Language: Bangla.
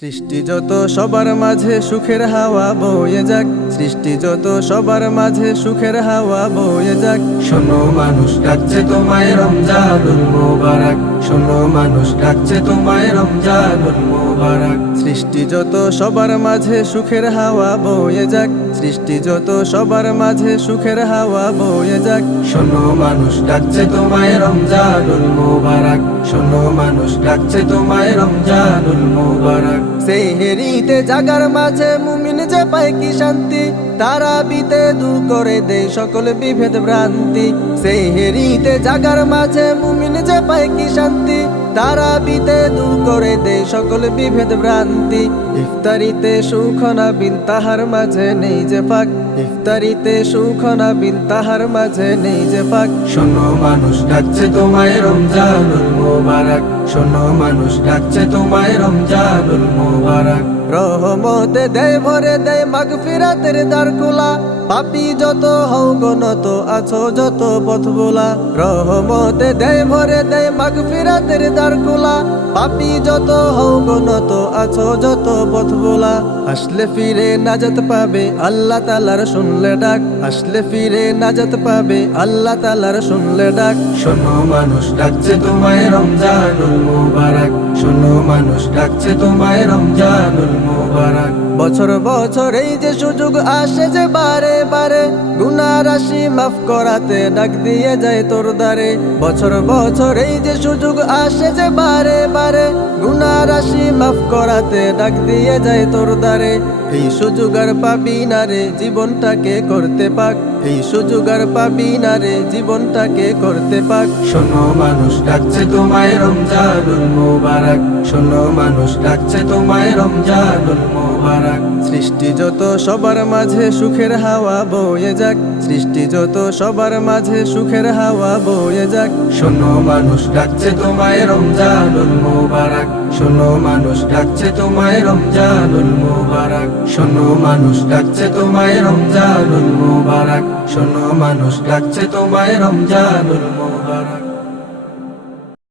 সৃষ্টি যত সবার মাঝে সুখের হাওয়া বয়ে যাক, সৃষ্টি যত সবার মাঝে সুখের হাওয়া বয়ে যাক। শোনো মানুষ ডাকছে তোমায় রমজানুল মোবারক, শোনো মানুষ ডাকছে তোমায় রমজানুল মোবারক। সৃষ্টি যত সবার মাঝে সুখের হাওয়া বয়ে যাক, সৃষ্টি যত সবার মাঝে সুখের হাওয়া বয়ে যাক। শোনো মানুষ ডাকছে তোমায় রমজানুল মোবারক, শোনো মানুষ ডাকছে তোমায় রমজানুল মোবারক। সেহেরিতে জাগার মাঝে মুমিন যে পায় কি শান্তি, তারাবিতে দূর করে দেয় সকল বিভেদ ভ্রান্তি। সেহেরিতে জাগার মাঝে মুমিন যে পায় কি শান্তি, তারাবিতে দূর করে দেয় সকল বিভেদ ভ্রান্তি। ইফতারিতে সুখ না বিল তাহার মাঝে নেই যে ফাঁক, ইফতারিতে সুখ না বিল তাহার মাঝে নেই যে ফাঁক। শোনো মানুষ ডাকছে তোমায় রমজানুল মোবারক, শোনো মানুষ ডাকছে তোমায় রমজানুল মোবারক। রহমতে দেয় ভরে দেয় মাগফিরাতের দ্বার খোলা, পাপী যত হও গনত আছো যত পথ ভোলা। রহমতে দেয় ভরে দেয় মাগফিরাতের দ্বার খোলা, পাপী যত হও গনত আছো যত পথ ভোলা। আসলে ফিরে নাজাত পাবে আল্লাহ তাআলার শুনলে ডাক, আসলে ফিরে নাজাত পাবে আল্লাহ তাআলার শুনলে ডাক। শোনো মানুষ ডাকছে তোমায় রমজানুল মোবারক, শোনো মানুষ ডাকছে তোমায় রমজানুল মোবারক। বছর বছর এই যে সুযোগ আসে যে বারে বারে, গুনাহ রাশি মাফ করাতে ডাক দিয়ে যায় তোর দ্বারে। বছর বছর এই যে সুযোগ আসে যে বারে বারে, গুনাহ রাশি মাফ করাতে ডাক দিয়ে যায় তোর দ্বারে। এই সুযোগ আর পাবি না রে জীবনটাকে করতে পাক, এই সুযোগ আর পাবি না রে জীবনটাকে করতে পাক। শোনো মানুষ ডাকছে তোমায় রমজানুল মোবারক, শোনো মানুষ ডাকছে তোমায় রমজানুল মোবারক। সৃষ্টি যত সবার মাঝে সুখের হাওয়া বয়ে যাক, সৃষ্টি যত সবার মাঝে সুখের হাওয়া বয়ে যাক। শোনো মানুষ ডাকছে তোমায় রমজানুল মোবারক, শোনো মানুষ ডাকছে তোমায় রমজানুল মোবারক। শোনো মানুষ ডাকছে তোমায় রমজানুল মোবারক, শোনো মানুষ ডাকছে তোমায় রমজানুল মোবারক।